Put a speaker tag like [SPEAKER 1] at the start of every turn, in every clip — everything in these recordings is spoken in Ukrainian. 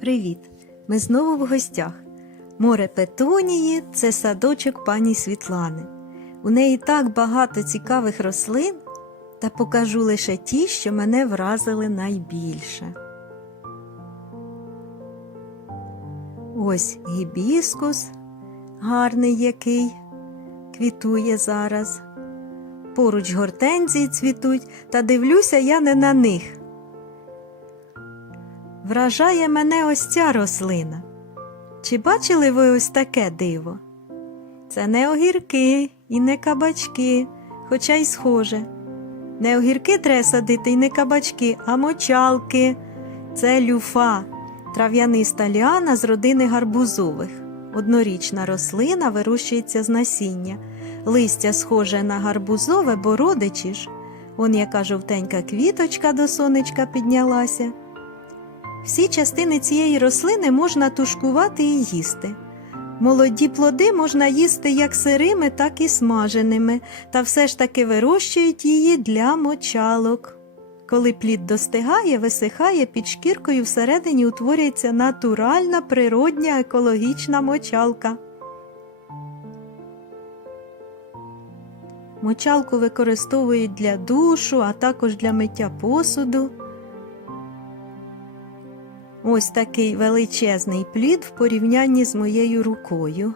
[SPEAKER 1] Привіт! Ми знову в гостях. Море Петунії це садочок пані Світлани. У неї так багато цікавих рослин, та покажу лише ті, що мене вразили найбільше. Ось гібіскус, гарний який, квітує зараз. Поруч гортензії цвітуть, та дивлюся я не на них. Вражає мене ось ця рослина. Чи бачили ви ось таке диво? Це не огірки і не кабачки, хоча й схоже. Не огірки треба садити і не кабачки, а мочалки. Це люфа, трав'яниста ліана з родини гарбузових. Однорічна рослина вирощується з насіння. Листя схоже на гарбузове, бо родичі ж. Он яка жовтенька квіточка до сонечка піднялася. Всі частини цієї рослини можна тушкувати і їсти. Молоді плоди можна їсти як сирими, так і смаженими, та все ж таки вирощують її для мочалок. Коли плід достигає, висихає під шкіркою всередині утворюється натуральна природня екологічна мочалка. Мочалку використовують для душу, а також для миття посуду. Ось такий величезний плід в порівнянні з моєю рукою.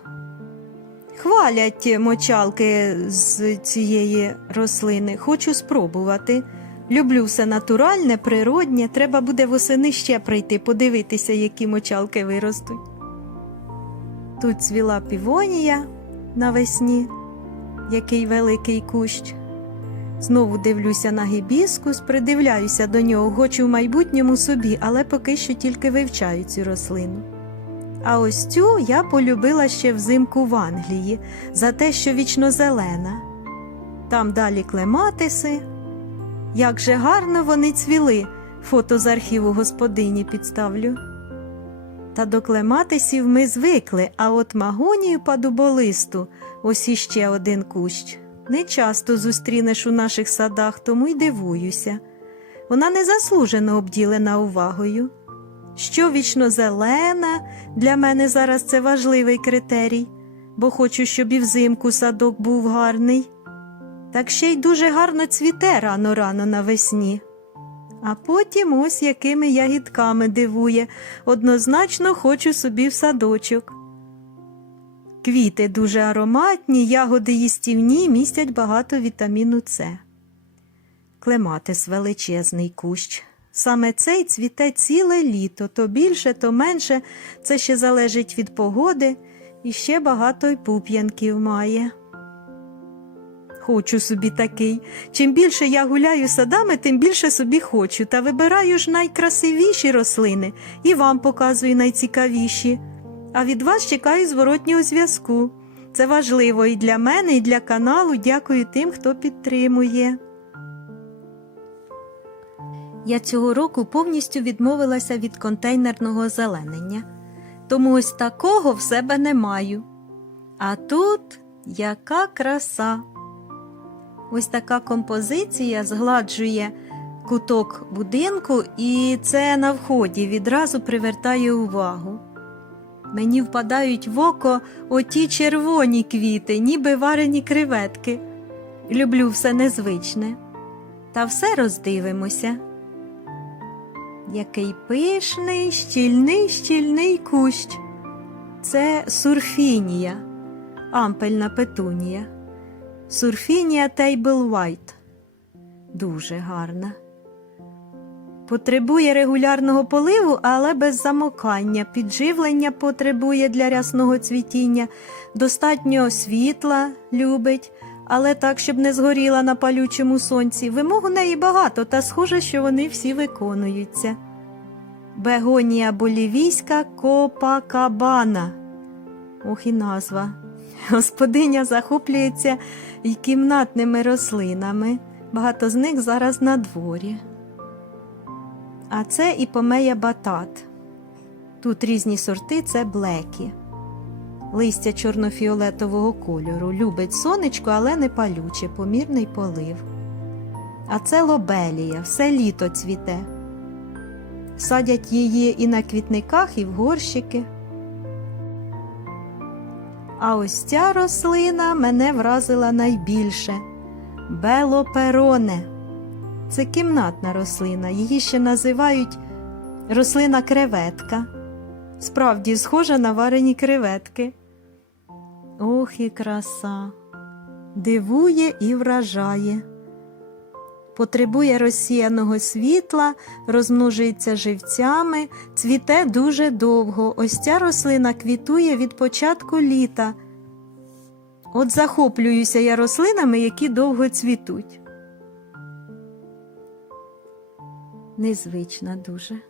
[SPEAKER 1] Хвалять мочалки з цієї рослини, хочу спробувати. Люблю все натуральне, природнє. Треба буде восени ще прийти, подивитися, які мочалки виростуть. Тут цвіла півонія навесні, який великий кущ. Знову дивлюся на гібіскус, придивляюся до нього, хочу в майбутньому собі, але поки що тільки вивчаю цю рослину. А ось цю я полюбила ще взимку в Англії за те, що вічно зелена. Там далі клематиси. Як же гарно вони цвіли, фото з архіву господині підставлю. Та до клематисів ми звикли, а от магонію падуболисту ось іще один кущ. Не часто зустрінеш у наших садах, тому й дивуюся. Вона незаслужено обділена увагою. Що вічно зелена, для мене зараз це важливий критерій, бо хочу, щоб і взимку садок був гарний. Так ще й дуже гарно цвіте рано рано навесні. А потім ось якими ягідками дивує, однозначно хочу собі в садочок. Квіти дуже ароматні, ягоди їстівні, містять багато вітаміну С. Клематис величезний кущ. Саме цей цвіте ціле літо, то більше, то менше, це ще залежить від погоди, і ще багато й пуп'янків має. Хочу собі такий. Чим більше я гуляю садами, тим більше собі хочу, та вибираю ж найкрасивіші рослини і вам показую найцікавіші. А від вас чекаю зворотнього зв'язку. Це важливо і для мене, і для каналу. Дякую тим, хто підтримує. Я цього року повністю відмовилася від контейнерного озеленення, тому ось такого в себе не маю. А тут яка краса! Ось така композиція згладжує куток будинку, і це на вході відразу привертає увагу. Мені впадають в око оті червоні квіти, ніби варені креветки. Люблю все незвичне. Та все роздивимося. Який пишний, щільний, щільний кущ. Це сурфінія, ампельна петунія. Сурфінія Тейбл White. Дуже гарна. Потребує регулярного поливу, але без замокання. Підживлення потребує для рясного цвітіння, достатньо світла любить, але так, щоб не згоріла на палючому сонці. Вимог у неї багато, та схоже, що вони всі виконуються. Бегонія болівійська Копакабана. Ох і назва. Господиня захоплюється й кімнатними рослинами. Багато з них зараз на дворі. А це іпомея батат. Тут різні сорти це блекі. Листя чорнофіолетового кольору. Любить сонечко, але не палюче, помірний полив. А це лобелія, все літо цвіте. садять її і на квітниках, і в горщики. А ось ця рослина мене вразила найбільше белопероне. Це кімнатна рослина, її ще називають рослина креветка. Справді схожа на варені креветки. Ох і краса! Дивує і вражає. Потребує розсіяного світла, розмножується живцями, цвіте дуже довго. Ось ця рослина квітує від початку літа. От захоплююся я рослинами, які довго цвітуть. Незвична дуже.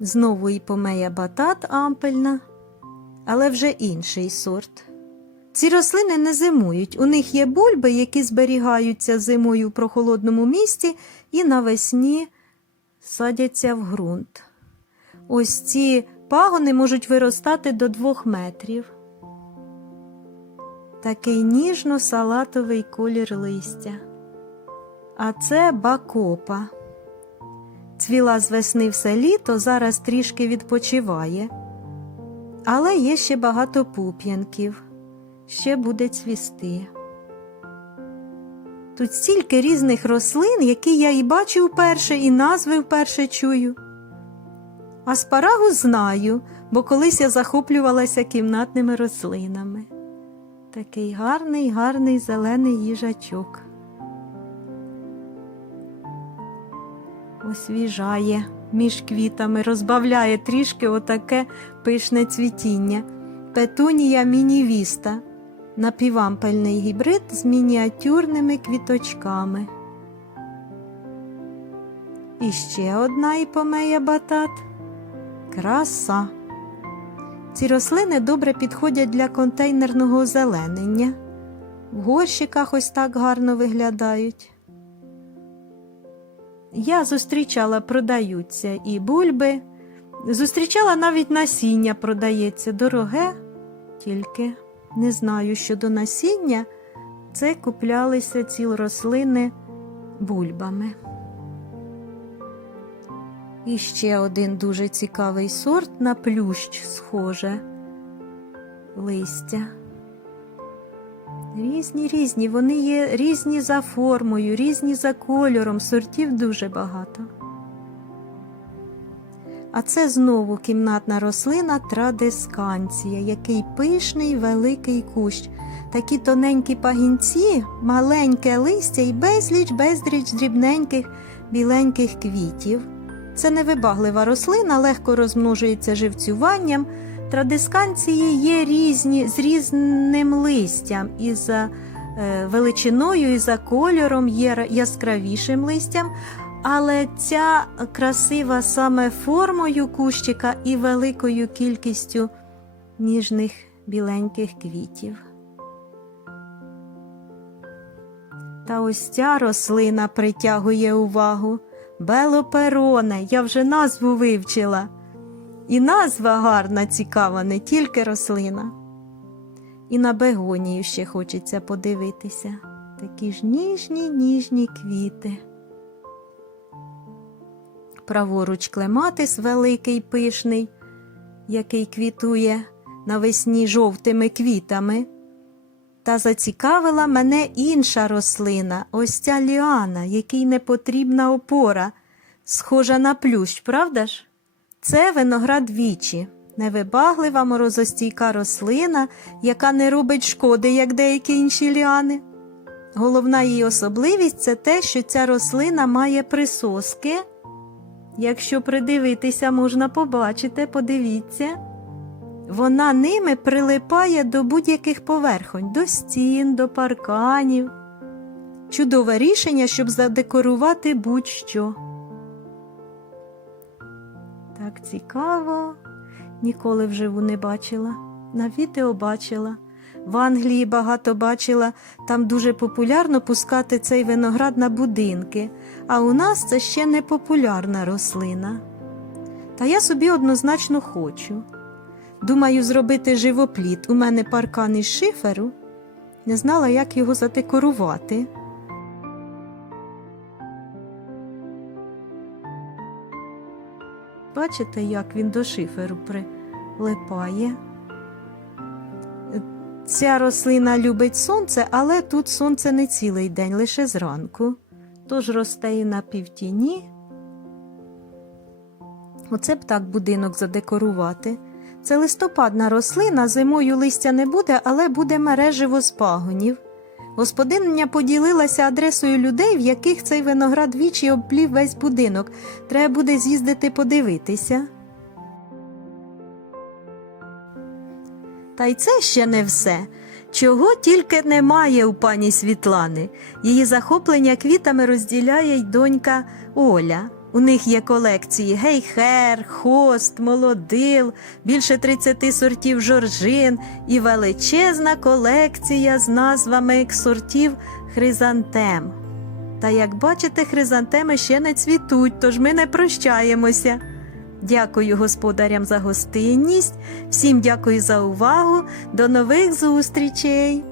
[SPEAKER 1] Знову іпомея батат ампельна, але вже інший сорт. Ці рослини не зимують. У них є бульби, які зберігаються зимою в прохолодному місці і навесні садяться в ґрунт. Ось ці пагони можуть виростати до двох метрів. Такий ніжно-салатовий колір листя. А це бакопа. Цвіла з весни все літо, зараз трішки відпочиває. Але є ще багато пуп'янків, ще буде цвісти. Тут стільки різних рослин, які я і бачу вперше, і назви вперше чую. Аспарагус знаю, бо колись я захоплювалася кімнатними рослинами. Такий гарний, гарний зелений їжачок. Освіжає між квітами, розбавляє трішки отаке пишне цвітіння. Петунія мінівіста напівампельний гібрид з мініатюрними квіточками. І ще одна іпомея батат. Краса. Ці рослини добре підходять для контейнерного озеленення. В горщиках ось так гарно виглядають. Я зустрічала, продаються і бульби. Зустрічала навіть насіння продається дороге, тільки не знаю, що до насіння це куплялися ці рослини бульбами. І ще один дуже цікавий сорт на плющ схоже листя. Різні різні, вони є різні за формою, різні за кольором, сортів дуже багато. А це знову кімнатна рослина традесканція, який пишний великий кущ. Такі тоненькі пагінці, маленьке листя і безліч бездріч дрібненьких біленьких квітів. Це невибаглива рослина, легко розмножується живцюванням. Традисканції є різні з різним листям, і за е, величиною, і за кольором є яскравішим листям, але ця красива саме формою кущика і великою кількістю ніжних біленьких квітів. Та ось ця рослина притягує увагу. Белопероне, я вже назву вивчила. І назва гарна, цікава, не тільки рослина. І на бегонію ще хочеться подивитися. Такі ж ніжні, ніжні квіти. Праворуч клематис великий пишний, який квітує навесні жовтими квітами. Та зацікавила мене інша рослина, ось ця ліана, якій не потрібна опора, схожа на плющ, правда ж? Це виноград вічі, невибаглива морозостійка рослина, яка не робить шкоди, як деякі інші ліани. Головна її особливість це те, що ця рослина має присоски. Якщо придивитися, можна побачити, подивіться. Вона ними прилипає до будь-яких поверхонь, до стін, до парканів. Чудове рішення, щоб задекорувати будь-що. Так цікаво, ніколи вживу не бачила. На відео бачила. В Англії багато бачила, там дуже популярно пускати цей виноград на будинки, а у нас це ще не популярна рослина. Та я собі однозначно хочу. Думаю, зробити живопліт. У мене паркан із шиферу. Не знала, як його задекорувати. Бачите, як він до шиферу прилипає. Ця рослина любить сонце, але тут сонце не цілий день, лише зранку. Тож росте і на півтіні. Оце б так будинок задекорувати. Це листопадна рослина, зимою листя не буде, але буде мереживо з пагонів. Господиня поділилася адресою людей, в яких цей виноград вічі обплів весь будинок. Треба буде з'їздити подивитися. Та й це ще не все. Чого тільки немає у пані Світлани. Її захоплення квітами розділяє й донька Оля. У них є колекції гейхер, хост, молодил, більше 30 сортів жоржин і величезна колекція з назвами сортів хризантем. Та як бачите, хризантеми ще не цвітуть, тож ми не прощаємося. Дякую господарям за гостинність, всім дякую за увагу. До нових зустрічей!